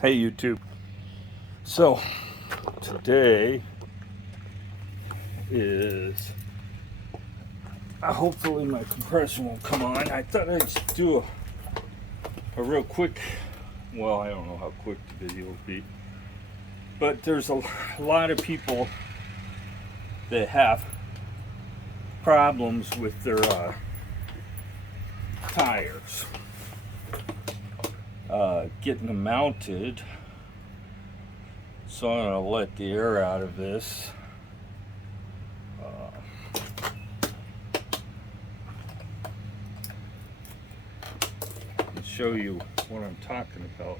Hey YouTube. So today is hopefully my compression won't come on. I thought I'd just do a real quick, well, I don't know how quick the video will be, but there's a lot of people that have problems with their tires, getting them mounted. So I'm going to let the air out of this. And show you what I'm talking about.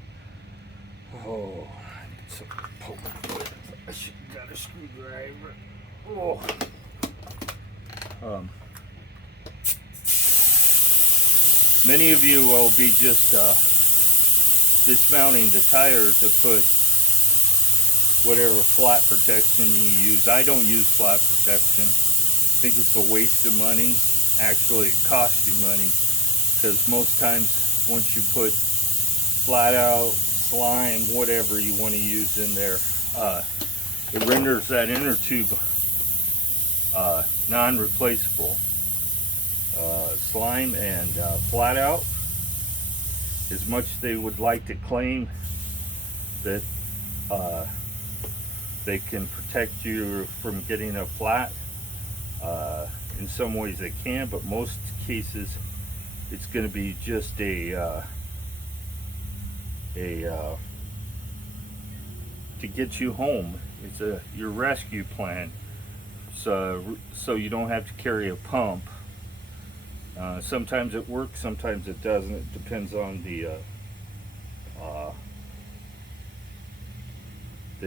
Oh, I need some poke with. I should have got a screwdriver. Oh. Many of you will be just dismounting the tire to put whatever flat protection you use. I don't use flat protection. I think it's a waste of money. Actually, it costs you money because most times once you put flat out slime, whatever you want to use in there, it renders that inner tube non-replaceable. Slime and flat out, as much as they would like to claim that they can protect you from getting a flat, in some ways they can, but most cases it's going to be just to get you home. It's your rescue plan, so you don't have to carry a pump. Sometimes it works, sometimes it doesn't. It depends on the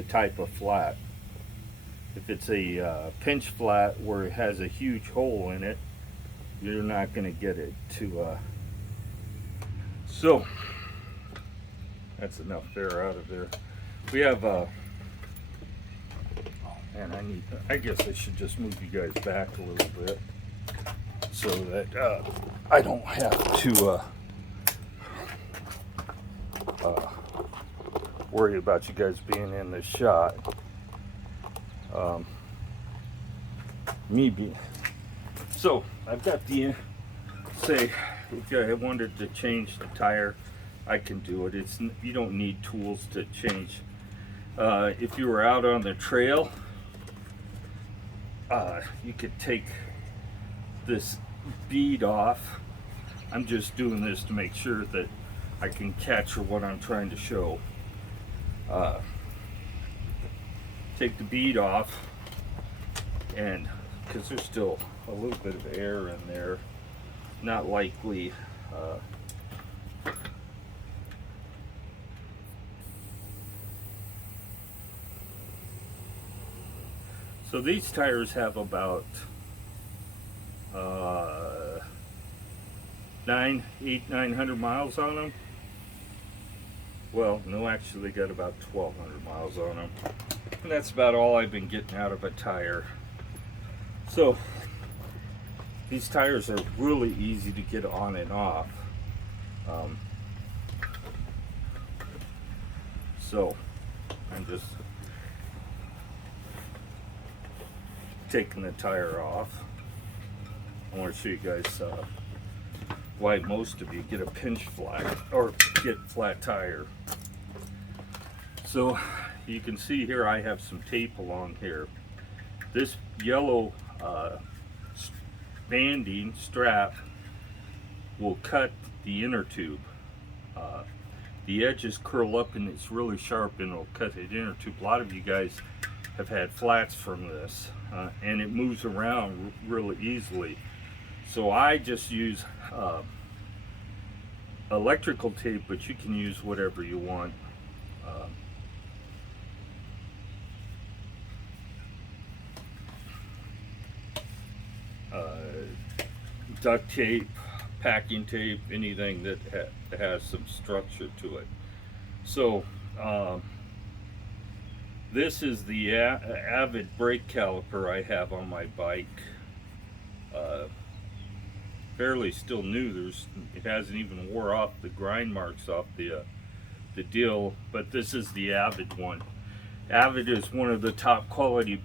type of flat. If it's a pinch flat where it has a huge hole in it, you're not going to get it to. So that's enough air out of there. We have. Oh man, I guess I should just move you guys back a little bit, so that I don't have to worry about you guys being in the shot. So I've got the say if I wanted to change the tire, I can do it. You don't need tools to change. If you were out on the trail, you could take this bead off. I'm just doing this to make sure that I can capture what I'm trying to show. Take the bead off, and because there's still a little bit of air in there, not likely so these tires have about 900 miles on them. Well, no, actually got about 1,200 miles on them. And that's about all I've been getting out of a tire. So these tires are really easy to get on and off. So I'm just taking the tire off. I want to show you guys why most of you get a pinch flat or get flat tire. So you can see here I have some tape along here. This yellow banding strap will cut the inner tube. The edges curl up and it's really sharp and it'll cut the inner tube. A lot of you guys have had flats from this, and it moves around really easily. So I just use electrical tape, but you can use whatever you want. Duct tape, packing tape, anything that has some structure to it. So this is the Avid brake caliper I have on my bike. Fairly still new. It hasn't even wore off the grind marks off the the deal, but this is the Avid one. Avid is one of the top quality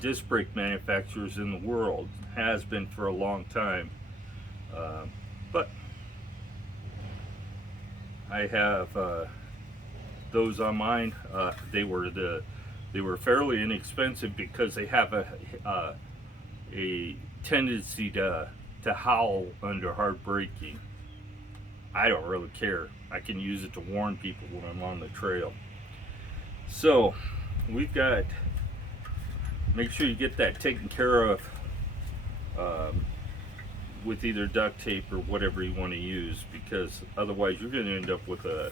disc brake manufacturers in the world, has been for a long time. But I have those on mine. They were fairly inexpensive because they have a tendency to howl under hard braking. I don't really care. I can use it to warn people when I'm on the trail. So we've got, make sure you get that taken care of with either duct tape or whatever you want to use, because otherwise you're going to end up with a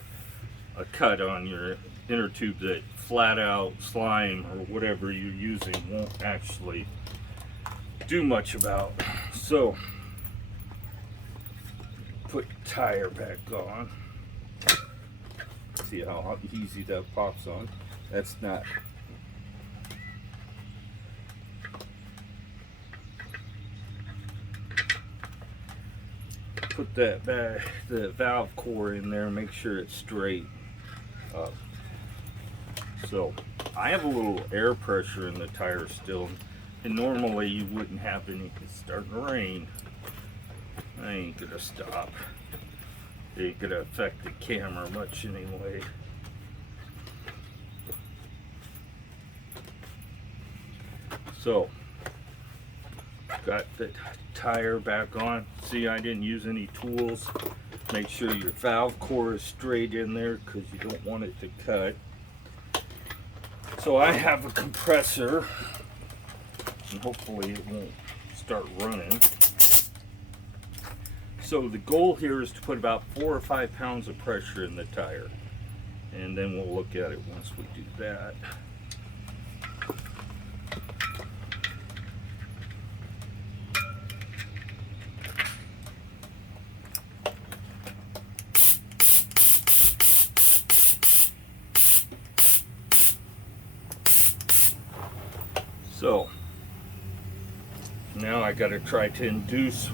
cut on your inner tube that flat out slime or whatever you're using won't actually do much about. So put the tire back on. See how easy that pops on. That's not. Put that back, the valve core in there, make sure it's straight up. So I have a little air pressure in the tire still, and normally you wouldn't have any. It's starting to rain. I ain't gonna stop. It ain't gonna affect the camera much anyway. So got the tire back on. See, I didn't use any tools. Make sure your valve core is straight in there because you don't want it to cut. So I have a compressor, and hopefully it won't start running. So the goal here is to put about 4 or 5 pounds of pressure in the tire, and then we'll look at it once we do that. So now I got to try to induce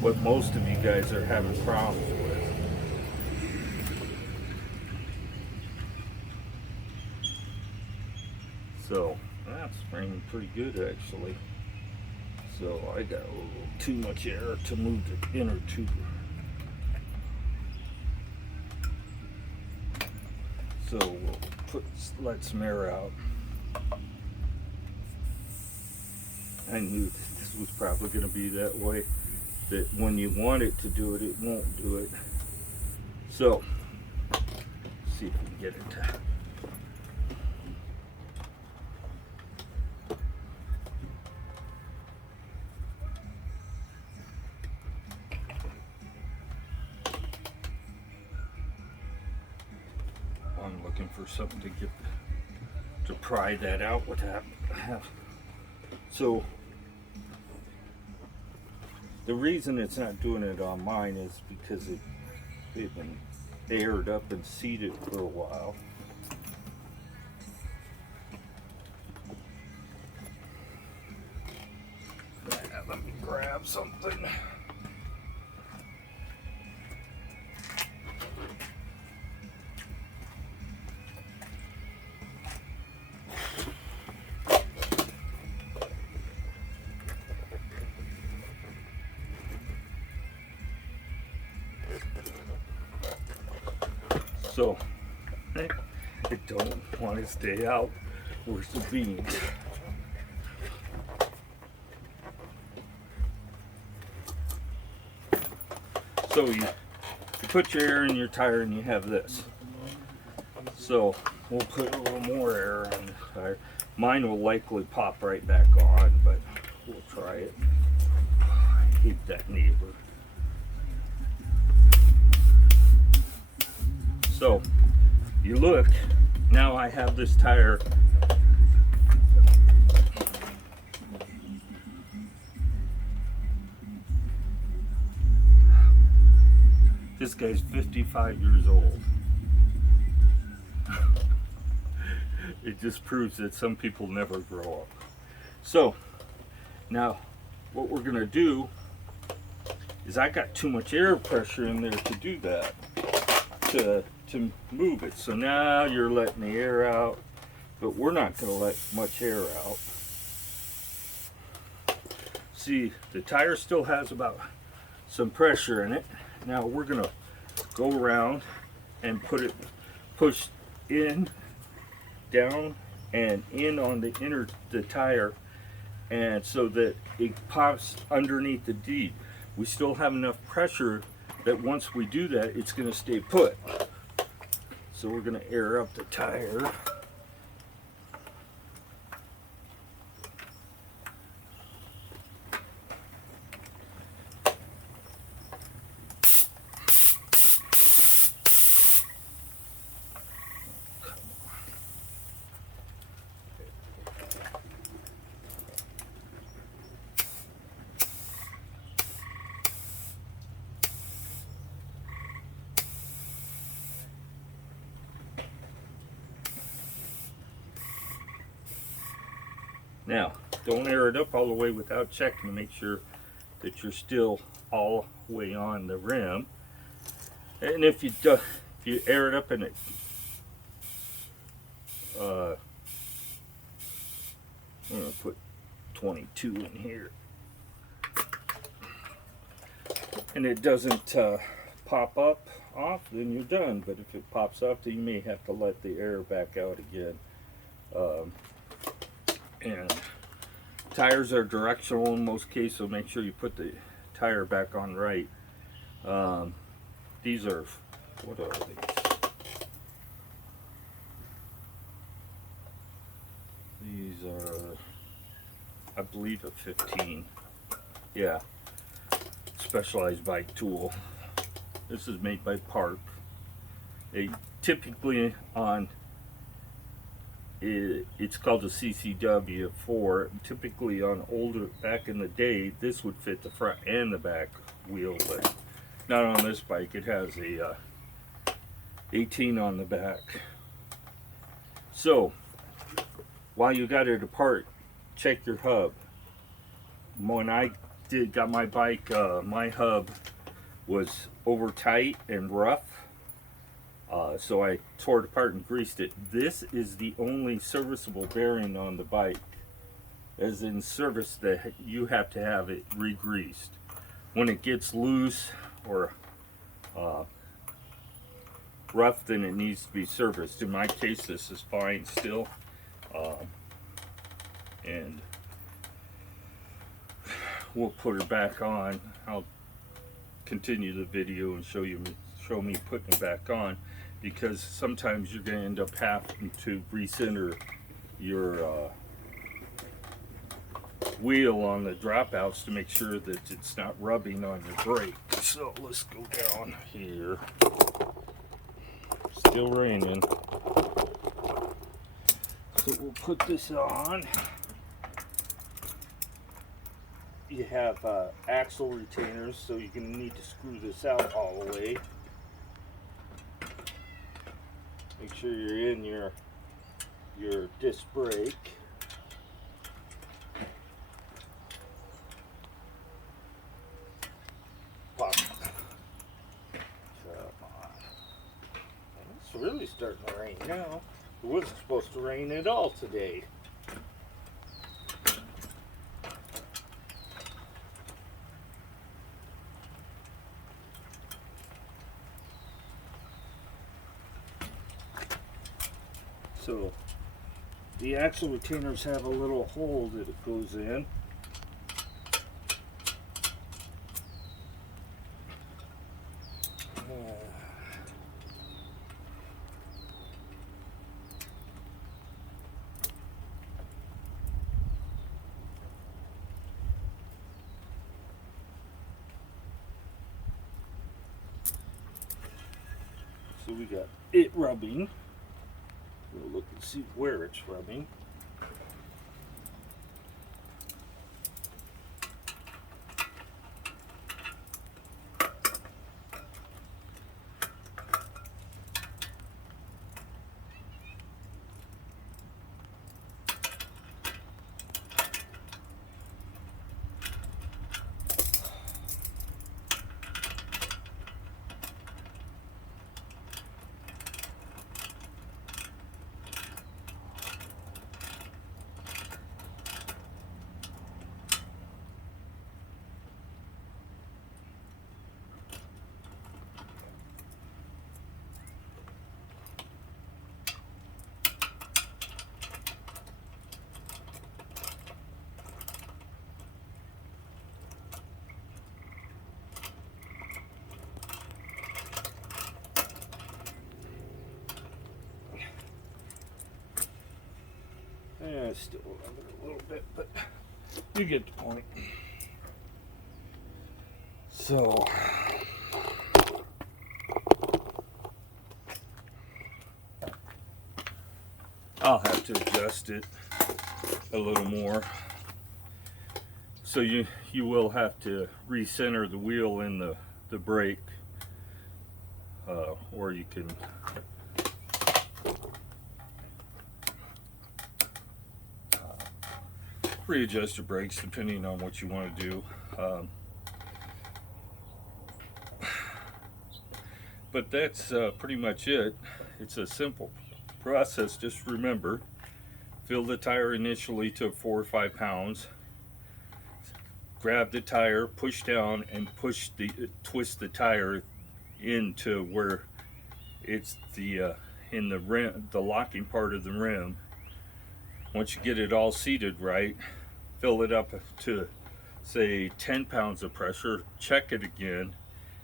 what most of you guys are having problems with. So that's spraying pretty good actually. So I got a little too much air to move the inner tube. So we'll let some air out. I knew that this was probably going to be that way, that when you want it to do it, it won't do it. So, let's see if we can get it to. I'm looking for something to get to pry that out with that. So the reason it's not doing it on mine is because it's been aired up and seated for a while. Let me grab something. So I don't want to stay out. Where's the beans? So you put your air in your tire and you have this. So we'll put a little more air on the tire. Mine will likely pop right back on, but we'll try it. I hate that neighbor. So you look, now I have this tire this guy's 55 years old. It just proves that some people never grow up. So now what we're gonna do is I got too much air pressure in there to do that, to to move it. So now you're letting the air out, but we're not going to let much air out. See, the tire still has about some pressure in it. Now we're going to go around and push in, down, and in on the tire, and so that it pops underneath the deed. We still have enough pressure that once we do that, it's going to stay put. So we're going to air up the tire. Now, don't air it up all the way without checking to make sure that you're still all the way on the rim. And if you air it up and it I'm gonna put 22 in here, and it doesn't pop up off, then you're done. But if it pops up, then you may have to let the air back out again. And tires are directional in most cases, so make sure you put the tire back on right. These are, what are these? These are, I believe, a 15. Yeah, specialized bike tool. This is made by Park. They typically on, it's called a CCW4. Typically on older, back in the day, this would fit the front and the back wheel, but not on this bike. It has a 18 on the back. So while you got it apart, check your hub. When I got my bike, my hub was over tight and rough. So I tore it apart and greased it. This is the only serviceable bearing on the bike, as in service, that you have to have it re-greased. When it gets loose or rough, then it needs to be serviced. In my case, this is fine still. And we'll put her back on. I'll continue the video and show me putting it back on, because sometimes you're going to end up having to recenter your wheel on the dropouts to make sure that it's not rubbing on your brake. So let's go down here. Still raining. So we'll put this on. You have axle retainers, so you're going to need to screw this out all the way. Make sure you're in your disc brake. Pop. Come on. It's really starting to rain now. It wasn't supposed to rain at all today. So the axle retainers have a little hole that it goes in. So we got it rubbing. We'll look and see where it's rubbing. is still rubbing a little bit, but you get the point. So I'll have to adjust it a little more. So you will have to recenter the wheel in the brake, or you can readjust your brakes depending on what you want to do. But that's pretty much it. It's a simple process. Just remember, fill the tire initially to 4 or 5 pounds. Grab the tire, push down, and twist the tire into where it's in the rim, the locking part of the rim. Once you get it all seated right, fill it up to say 10 pounds of pressure, check it again,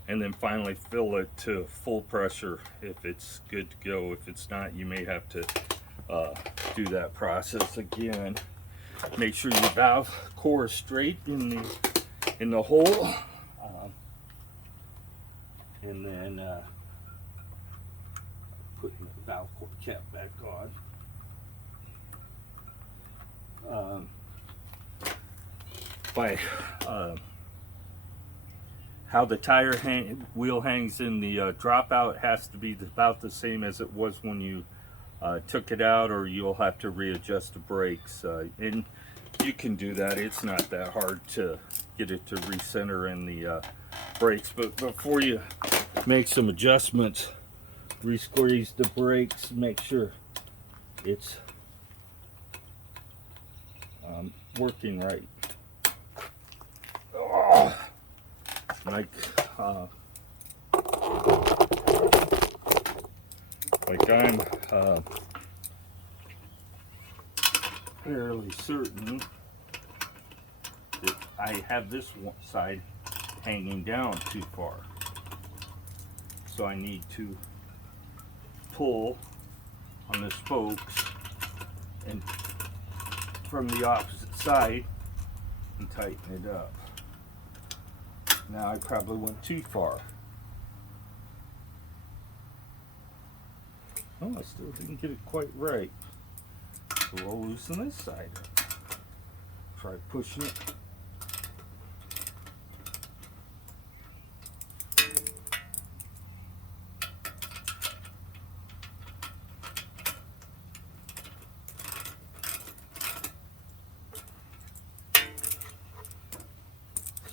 and then finally fill it to full pressure if it's good to go. If it's not, you may have to do that process again. Make sure your valve core is straight in the hole, and then putting the valve core cap back on. By how the tire wheel hangs in the dropout has to be about the same as it was when you took it out, or you'll have to readjust the brakes. And you can do that. It's not that hard to get it to recenter in the brakes. But before you make some adjustments, re-squeeze the brakes, make sure it's working right. Oh, like I'm fairly certain that I have this one side hanging down too far, so I need to pull on the spokes and from the opposite side and tighten it up. Now I probably went too far. Oh, I still didn't get it quite right. So we'll loosen this side up. Try pushing it.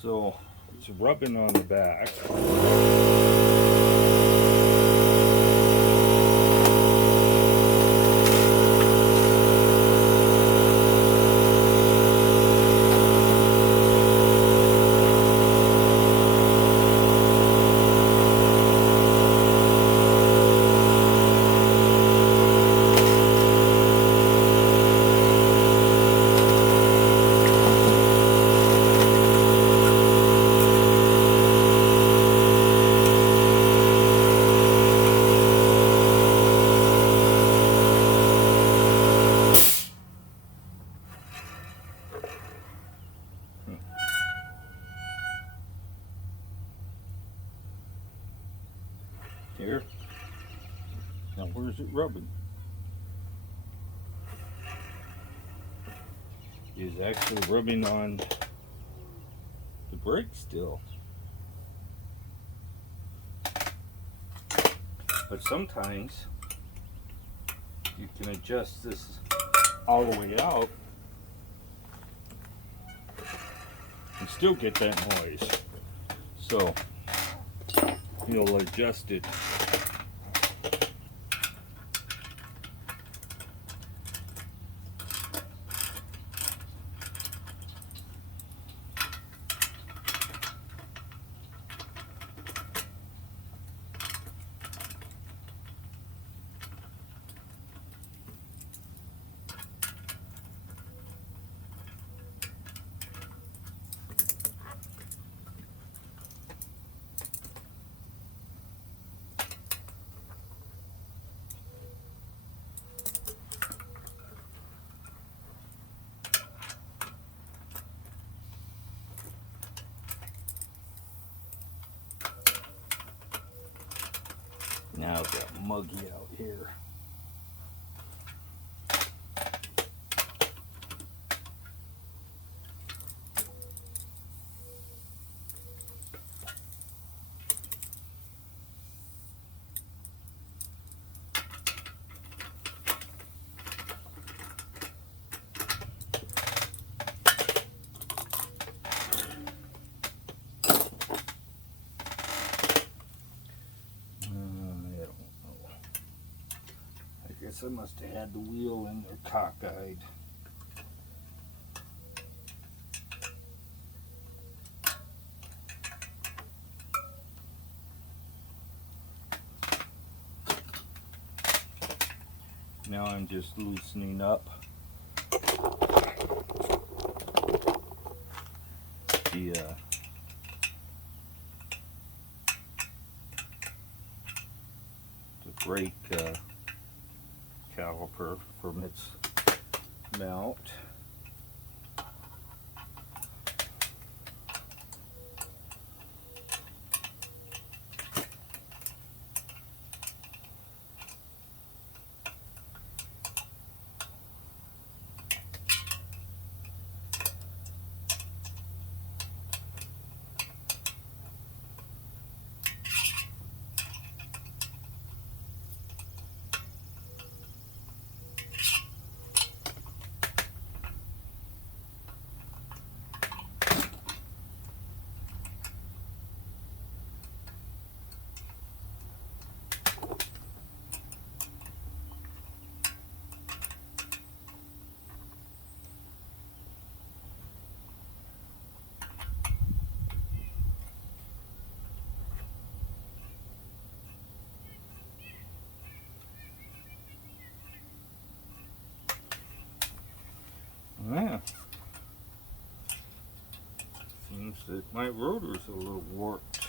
So it's rubbing on the back. Here. Now where's it rubbing? It's actually rubbing on the brake still. But sometimes you can adjust this all the way out and still get that noise. So you'll adjust it. muggy out here. I guess I must have had the wheel in there cockeyed. Now I'm just loosening up the brake caliper from its mount. Yeah. Seems that my rotor's a little warped.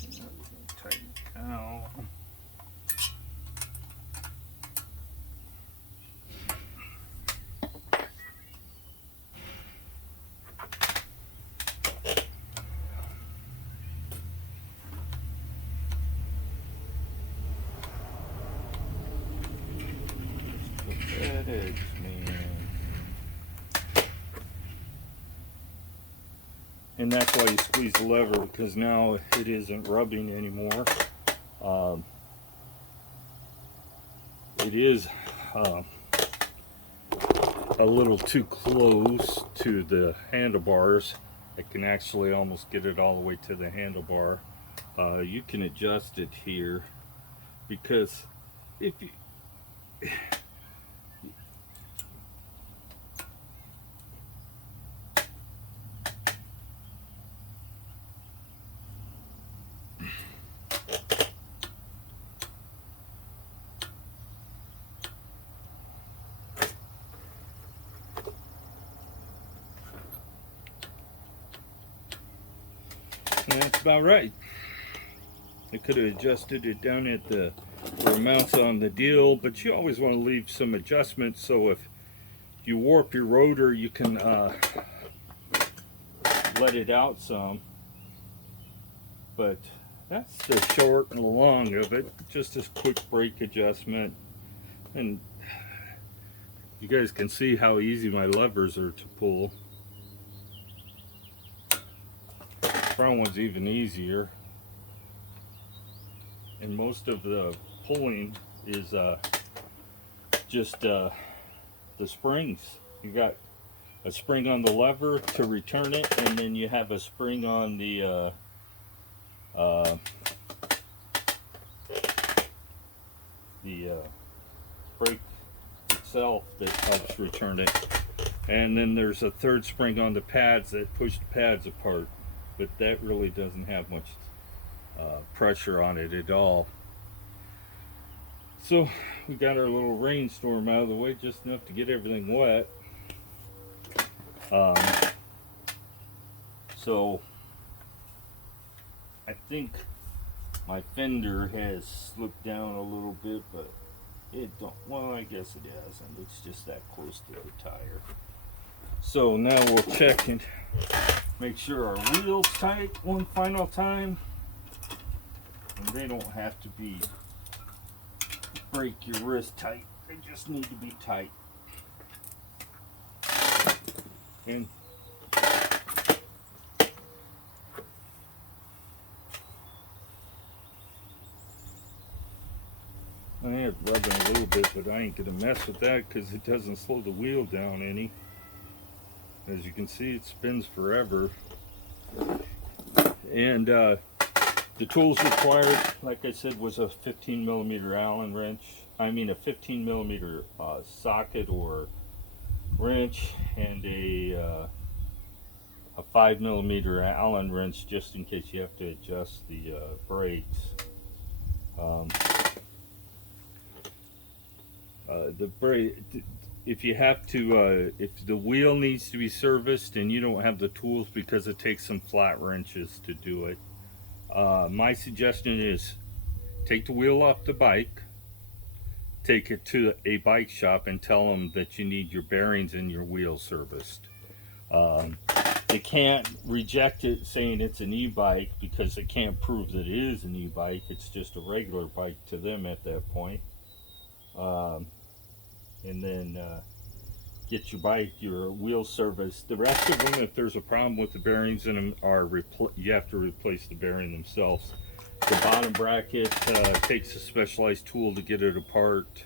Now we can tighten it down. That edge, man. And that's why you squeeze the lever, because now it isn't rubbing anymore. It is a little too close to the handlebars. I can actually almost get it all the way to the handlebar. You can adjust it here, because if you and that's about right. I could have adjusted it down at the where it mounts on the deal, but you always want to leave some adjustments, so if you warp your rotor, you can let it out some. But that's the short and the long of it. Just a quick brake adjustment, and you guys can see how easy my levers are to pull. Front one's even easier, and most of the pulling is just the springs. You got a spring on the lever to return it, and then you have a spring on the brake itself that helps return it, and then there's a third spring on the pads that push the pads apart, but that really doesn't have much pressure on it at all. So we got our little rainstorm out of the way, just enough to get everything wet. So I think my fender has slipped down a little bit, but It don't, well, I guess it hasn't. It's just that close to the tire. So now we'll check and make sure our wheels tight one final time. And they don't have to be break your wrist tight. They just need to be tight. And I have rubbing a little bit, but I ain't gonna mess with that because it doesn't slow the wheel down any. As you can see, it spins forever. And the tools required, like I said, was a 15 millimeter Allen wrench. I mean a 15 millimeter socket or wrench, and a 5 millimeter Allen wrench just in case you have to adjust the brakes. The brake, if you have to, if the wheel needs to be serviced and you don't have the tools because it takes some flat wrenches to do it, my suggestion is take the wheel off the bike, take it to a bike shop and tell them that you need your bearings and your wheel serviced. They can't reject it saying it's an e-bike because they can't prove that it is an e-bike. It's just a regular bike to them at that point. And then get your bike, your wheel service. The rest of them, if there's a problem with the bearings in them, you have to replace the bearing themselves. The bottom bracket takes a specialized tool to get it apart.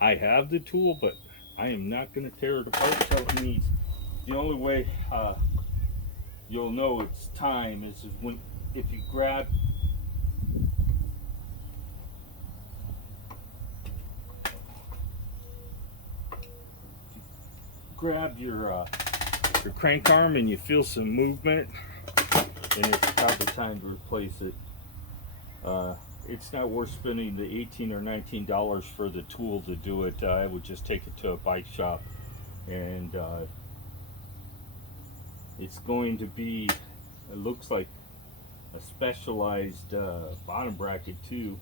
I have the tool, but I am not going to tear it apart until it needs. The only way you'll know it's time is when if you grab your crank arm and you feel some movement, and it's probably time to replace it. It's not worth spending the $18 or $19 for the tool to do it. I would just take it to a bike shop, and it's going to be, it looks like a specialized bottom bracket too.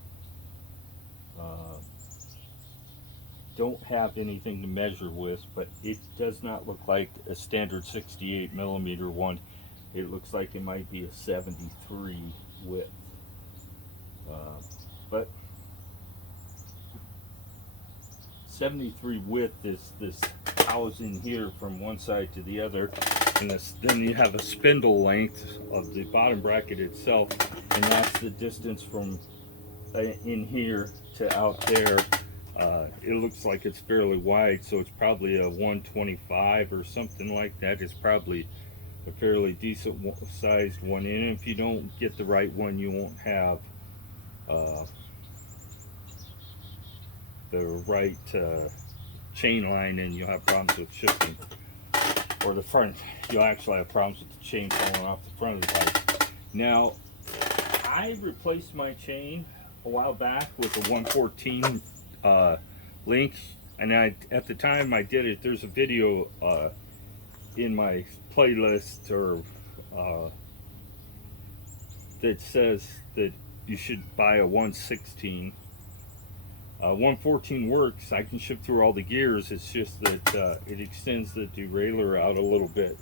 Don't have anything to measure with, but it does not look like a standard 68 millimeter one. It looks like it might be a 73 width. But 73 width is this housing here from one side to the other, and then you have a spindle length of the bottom bracket itself, and that's the distance from in here to out there. It looks like it's fairly wide, so it's probably a 125 or something like that. It's probably a fairly decent sized one, and if you don't get the right one, you won't have the right chain line, and you'll have problems with shifting. Or the front, you'll actually have problems with the chain falling off the front of the bike. Now, I replaced my chain a while back with a 114 link, and at the time I did it, there's a video in my playlist or that says that you should buy a 116. 114 works. I can shift through all the gears. It's just that it extends the derailleur out a little bit,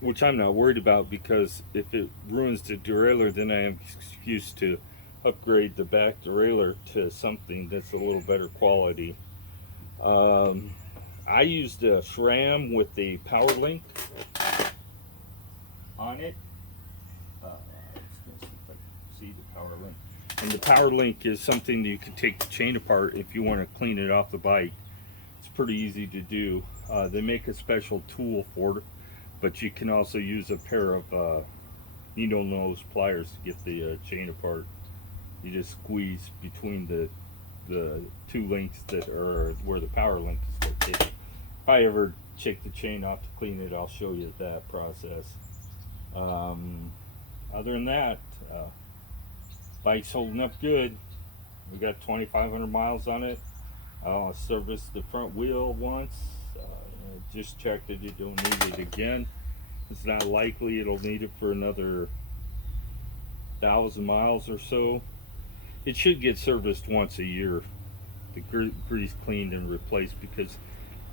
which I'm not worried about, because if it ruins the derailleur, then I have an excuse to upgrade the back derailleur to something that's a little better quality. I used a SRAM with the power link on it. Let's see if I can see the power link. And the power link is something that you can take the chain apart if you want to clean it off the bike. It's pretty easy to do. They make a special tool for it, but you can also use a pair of needle nose pliers to get the chain apart. You just squeeze between the two links that are where the power link is located. If I ever take the chain off to clean it, I'll show you that process. Other than that, bike's holding up good. We got 2,500 miles on it. I serviced the front wheel once. Just checked that it don't need it again. It's not likely it'll need it for another 1,000 miles or so. it should get serviced once a year. The grease cleaned and replaced, because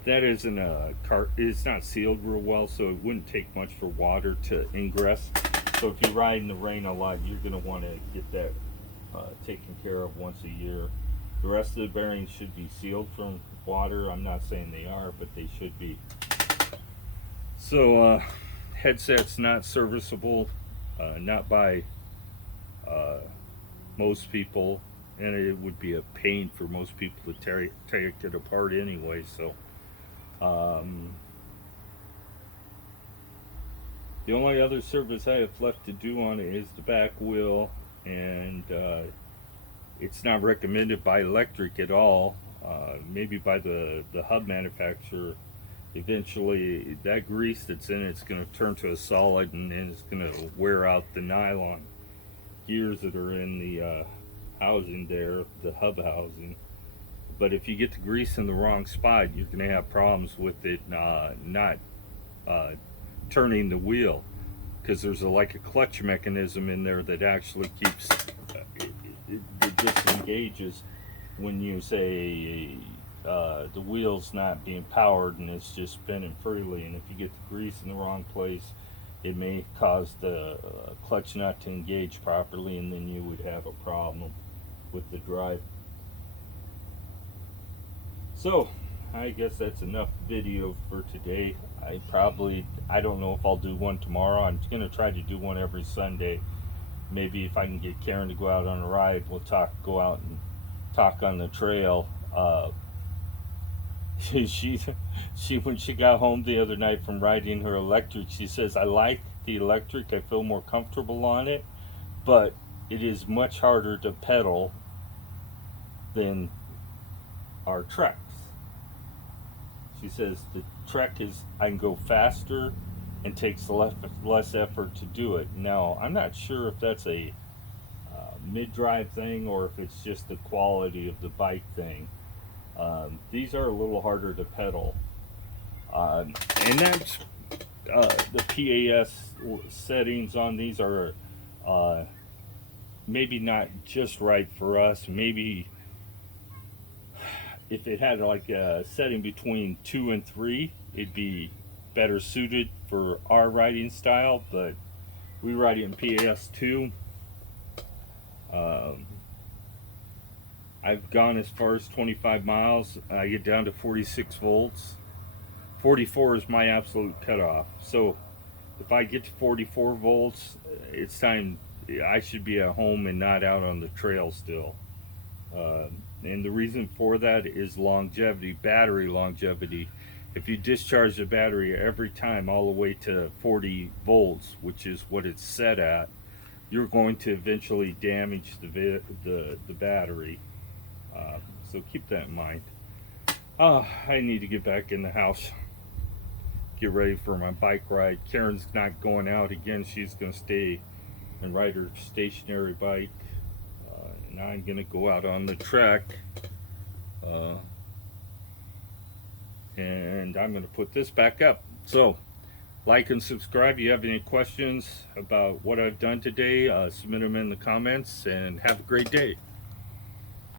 that isn't a car. It's not sealed real well, so it wouldn't take much for water to ingress. So if you ride in the rain a lot, you're going to want to get that taken care of once a year. The rest of the bearings should be sealed from water. I'm not saying they are, but they should be. So headset's not serviceable, not by most people, and it would be a pain for most people to take it apart anyway. So the only other service I have left to do on it is the back wheel, and it's not recommended by Lectric at all. Maybe by the hub manufacturer. Eventually, that grease that's in it's going to turn to a solid, and then it's going to wear out the nylon gears that are in the housing there, the hub housing. But if you get the grease in the wrong spot, you're going to have problems with it not turning the wheel, because there's like a clutch mechanism in there that actually keeps it disengages when you say the wheel's not being powered and it's just spinning freely. And if you get the grease in the wrong place, it may cause the clutch nut to engage properly, and then you would have a problem with the drive. So I guess that's enough video for today. I don't know if I'll do one tomorrow. I'm gonna try to do one every Sunday. Maybe if I can get Karen to go out on a ride, we'll go out and talk on the trail. She when she got home the other night from riding her electric, she says, I like the electric, I feel more comfortable on it, but it is much harder to pedal than our Treks. She says the Trek I can go faster and takes less effort to do it. Now, I'm not sure if that's a mid-drive thing or if it's just the quality of the bike thing. These are a little harder to pedal. And that's the PAS settings on these are maybe not just right for us. Maybe if it had like a setting between 2 and 3, it'd be better suited for our riding style, but we ride it in PAS 2. I've gone as far as 25 miles. I get down to 46 volts. 44 is my absolute cutoff. So if I get to 44 volts, it's time. I should be at home and not out on the trail still. And the reason for that is longevity, battery longevity. If you discharge the battery every time all the way to 40 volts, which is what it's set at, you're going to eventually damage the battery. So keep that in mind. I need to get back in the house, get ready for my bike ride. Karen's not going out again. She's going to stay and ride her stationary bike. And I'm going to go out on the track. And I'm going to put this back up. So, like and subscribe. If you have any questions about what I've done today, submit them in the comments, and have a great day.